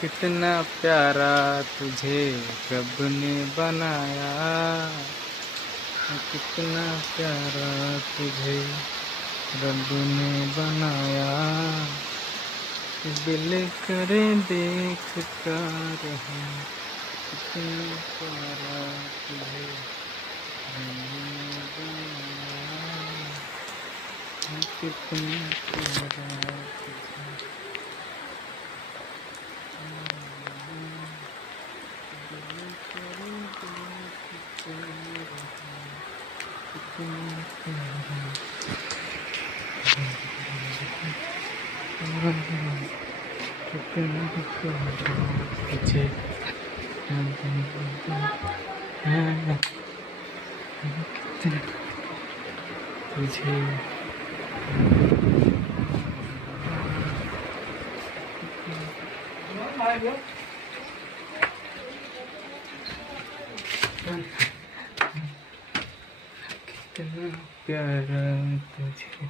कितना प्यारा तुझे रब ने बनाया, कितना प्यारा तुझे रब ने बनाया, दिल करे देख कर है, कितना प्यारा तुझे रब ने बनाया, कितना प्यारा तुझे। तुझे कितना प्यारा तुझे